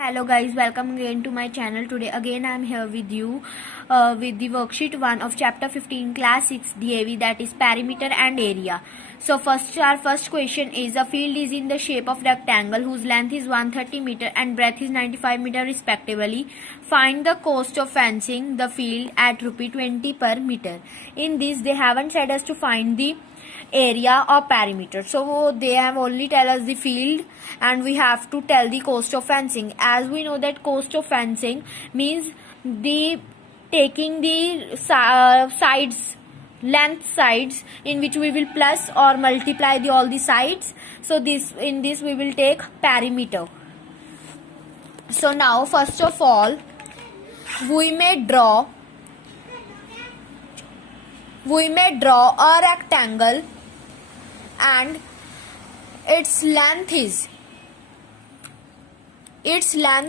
Hello guys, welcome again to my channel. Today again I am here with you with the worksheet 1 of chapter 15 class 6 DAV, that is perimeter and area. So our first question is: a field is in the shape of rectangle whose length is 130 meter and breadth is 95 meter respectively. Find the cost of fencing the field at ₹20 per meter. In this they haven't said us to find the area or perimeter, so they have only tell us the field and we have to tell the cost of fencing. As we know that cost of fencing means the taking the sides, length sides, in which we will plus or multiply the all the sides. So this we will take perimeter. So now first of all we may draw a rectangle and its length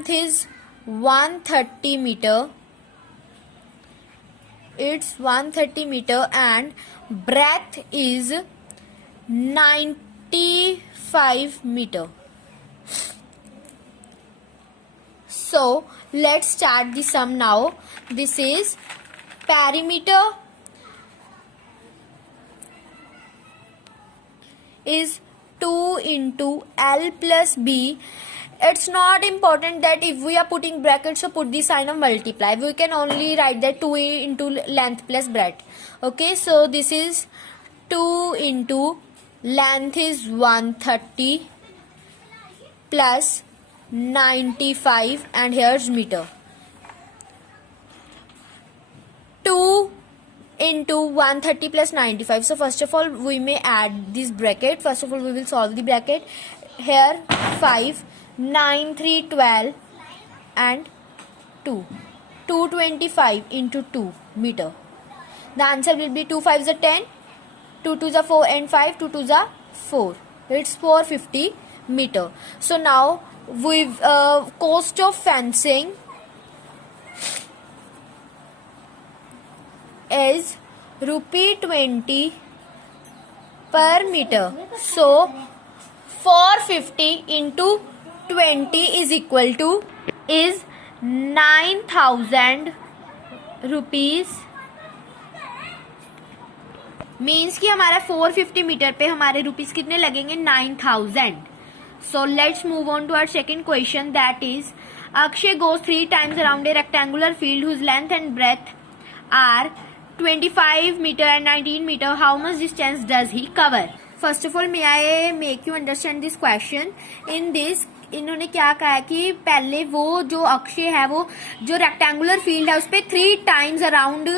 is 130 meter. It's 130 meter and breadth is 95 meter. So let's start the sum now. This is perimeter is 2 into L plus B. It's not important that if we are putting brackets, so put the sign of multiply. We can only write that 2 into length plus breadth. Okay, so this is 2 into length is 130 plus 95 and here's meter. 2 into 130 plus 95. So first of all we may add this bracket. First of all we will solve the bracket. Here 5, 9, 3, 12 and 2. 225 into 2 meter. The answer will be 2 5s are 10, 2 2s are 4 and 5, 2 2s are 4. It's 450 meter. So now with cost of fencing is ₹20 per meter. So 450 into 20 is equal to 9,000 rupees. Means कि हमारा 450 metre पे हमारे rupees कितने लगेंगे? 9,000. So let's move on to our second question, that is Akshay goes 3 times around a rectangular field whose length and breadth are 25 meter and 19 meter. How much distance does he cover? First of all, may I make you understand this question? In this इन्होंने क्या कहा है कि पहले वो जो अक्षय है वो जो रेक्टेंगुलर फील्ड है उस पर 3 टाइम्स अराउंड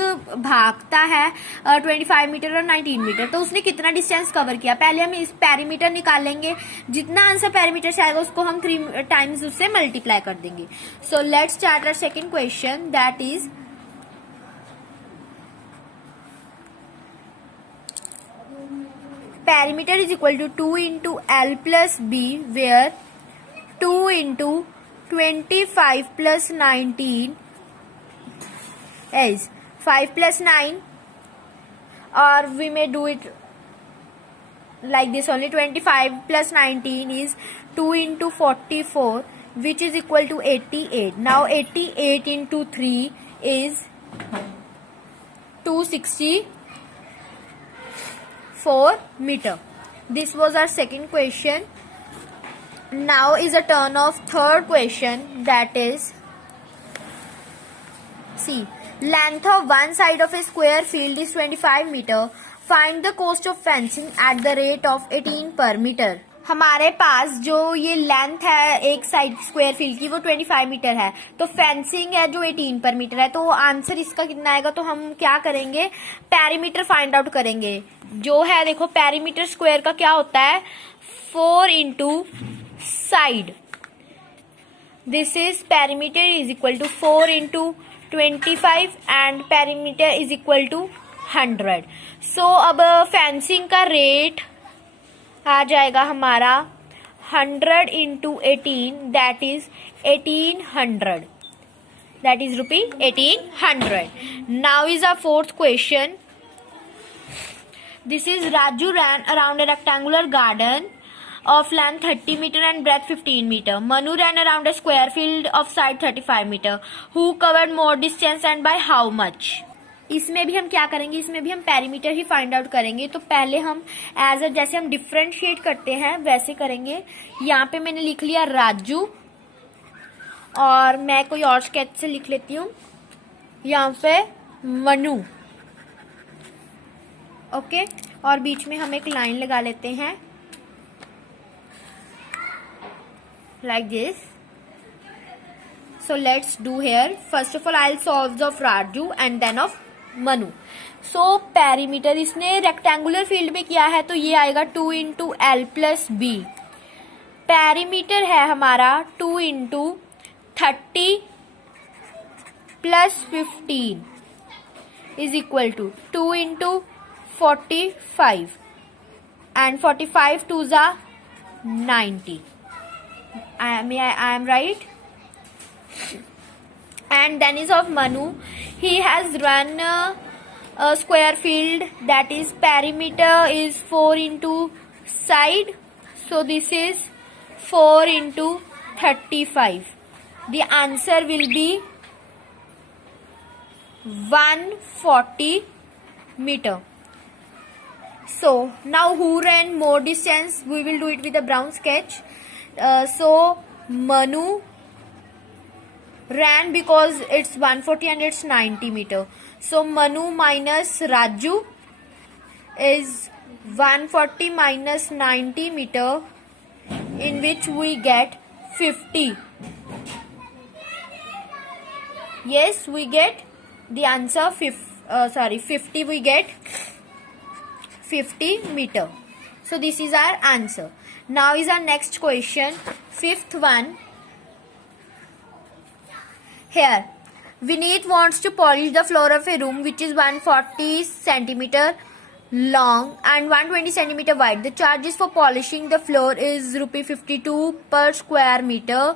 भागता है 25 मीटर और 19 मीटर. तो उसने कितना डिस्टेंस कवर किया? पहले हम इस पेरीमीटर निकालेंगे. जितना आंसर पेरीमीटर से आएगा उसको हम 3 टाइम्स उससे मल्टीप्लाई कर देंगे. So let's start our second question, that is perimeter is equal to 2 into L plus B, where 2 into 25 plus 19 is 5 plus 9, or we may do it like this only. 25 plus 19 is 2 into 44, which is equal to 88. Now 88 into 3 is 264 meter. This was our second question. Now is a turn of third question, that is see, length of one side of a square field is 25 meter. Find the cost of fencing at the rate of 18 per meter. हमारे पास जो ये length है एक side square field की वो 25 metre है, तो fencing है जो 18 पर मीटर है. तो आंसर इसका कितना आएगा? तो हम क्या करेंगे? पेरीमीटर फाइंड आउट करेंगे. जो है देखो पेरीमीटर स्क्वायर का क्या होता है? 4 into side. This is perimeter is equal to 4 into 25 and perimeter is equal to 100. So अब फेंसिंग का रेट आ जाएगा हमारा 100 into 18, that is 1800. That is ₹1800. Now is a fourth question. This is Raju ran around a rectangular garden of length 30 meter and breadth 15 meter. Manu ran around a square field of side 35 meter. Who covered more distance and by how much? इसमें भी हम क्या करेंगे, इसमें भी हम perimeter ही find out करेंगे. तो पहले हम एज अ जैसे हम डिफ्रेंशिएट करते हैं वैसे करेंगे. यहाँ पे मैंने लिख लिया राजू और मैं कोई और स्केच से लिख लेती हूँ यहाँ पे मनु. ओके और बीच में हम एक लाइन लगा लेते हैं like this. So let's do here. First of all I'll solve the of Raju and then of Manu. So perimeter इसने रेक्टेंगुलर फील्ड में किया है तो ये आएगा 2 into L plus B. Perimeter है हमारा 2 into 30 plus 15 is equal to 2 into 45 and 45 2s are 90. I am right. And then is of Manu. He has run a square field, that is perimeter is 4 into side. So this is 4 into 35. The answer will be 140 meter. So now who ran more distance? We will do it with a brown sketch. So Manu ran because it's 140 and it's 90 meter. So Manu minus Raju is 140 minus 90 meter, in which we get 50. Yes, we get the answer 50. We get 50 meter. So this is our answer. Now is our next question, fifth one. Here Vineet wants to polish the floor of a room which is 140 centimeter long and 120 centimeter wide. The charges for polishing the floor is ₹52 per square meter.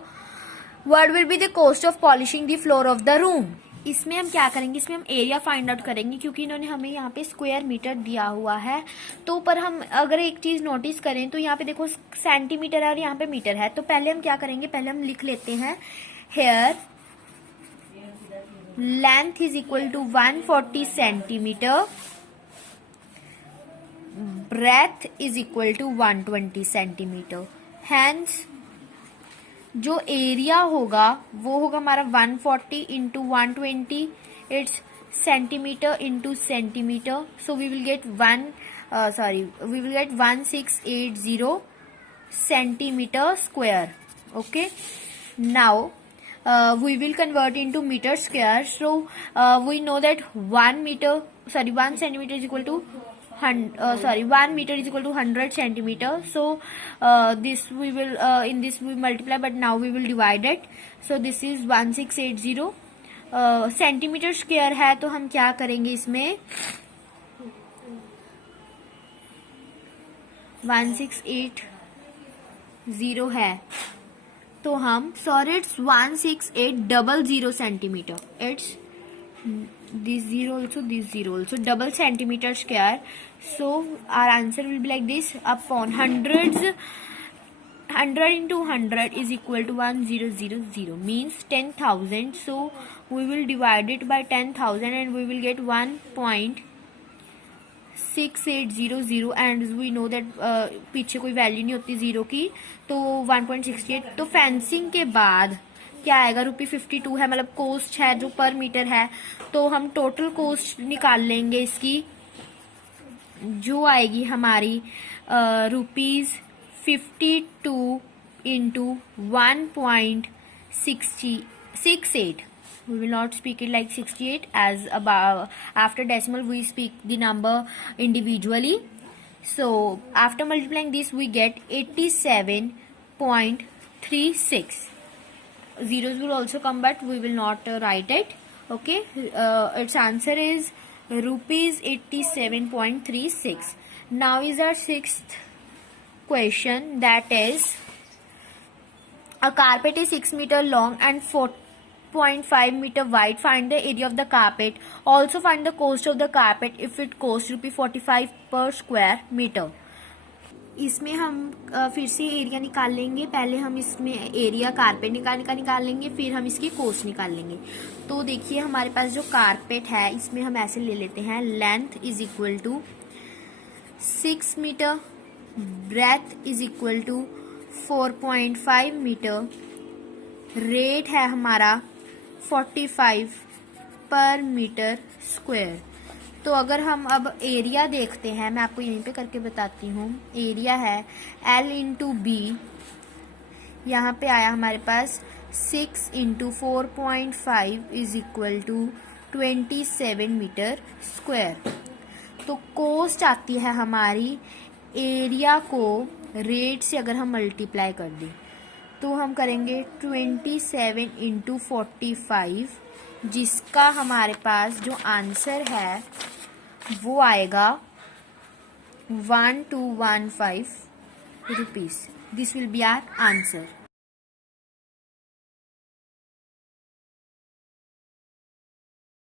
What will be the cost of polishing the floor of the room? इसमें हम क्या करेंगे, इसमें हम area find out करेंगे क्योंकि इन्होंने हमें यहाँ पे स्क्वायर मीटर दिया हुआ है. तो पर हम अगर एक चीज नोटिस करें तो यहाँ पे देखो सेंटीमीटर है और यहाँ पे मीटर है. तो पहले हम क्या करेंगे, पहले हम लिख लेते हैं here length is equal to 140 centimetre, breadth is equal to 120 centimetre. Hence जो एरिया होगा वो होगा हमारा 140 into 120, it's centimetre into centimetre. So we will get 1680 centimetre square. Okay, now we will convert into meter square. So we know that 1 centimeter is equal to 1 meter is equal to 100 centimeter. So this we will in this we multiply, but now we will divide it. So this is 1680 centimetre square है. तो हम क्या करेंगे, इसमें 1680 है तो हम it's 1680 centimetre. It's this 0 also double centimeter square. So our answer will be like this, upon 100 into 100 is equal to 1000 means 10,000. So we will divide it by 10,000 and we will get 1.6800 and we know that पीछे कोई value नहीं होती zero की, तो 1.68. तो fencing के बाद क्या आएगा, ₹52 है, मतलब कॉस्ट है जो पर मीटर है. तो हम टोटल कॉस्ट निकाल लेंगे इसकी, जो आएगी हमारी ₹52 into 1.68. We will not speak it like 68 as above. After decimal we speak the number individually. So after multiplying this we get 87.36. Zeros will also come but we will not write it. Okay, its answer is ₹87.36. Now is our sixth question, that is a carpet is 6 meter long and 4.5 meter wide. Find the area of the carpet. Also find the cost of the carpet if it costs ₹45 per square meter. इसमें हम फिर से area निकाल लेंगे। पहले हम इसमें area carpet का निकाल लेंगे, फिर हम इसकी कोस्ट निकाल लेंगे। तो देखिए हमारे पास जो कारपेट है इसमें हम ऐसे ले लेते हैं, length is equal to 6 metre, breadth is equal to 4.5 metre, rate है हमारा 45 पर मीटर स्क्वायर। तो अगर हम अब एरिया देखते हैं, मैं आपको यहीं पे करके बताती हूँ। एरिया है L इंटू बी, यहाँ पे आया हमारे पास 6 into 4.5 is equal to 27 metre square. तो कोस्ट आती है हमारी एरिया को रेट से अगर हम मल्टीप्लाई कर दें, तो हम करेंगे 27 इंटू 45, जिसका हमारे पास जो आंसर है वो आएगा 1215 rupees. This will be our answer.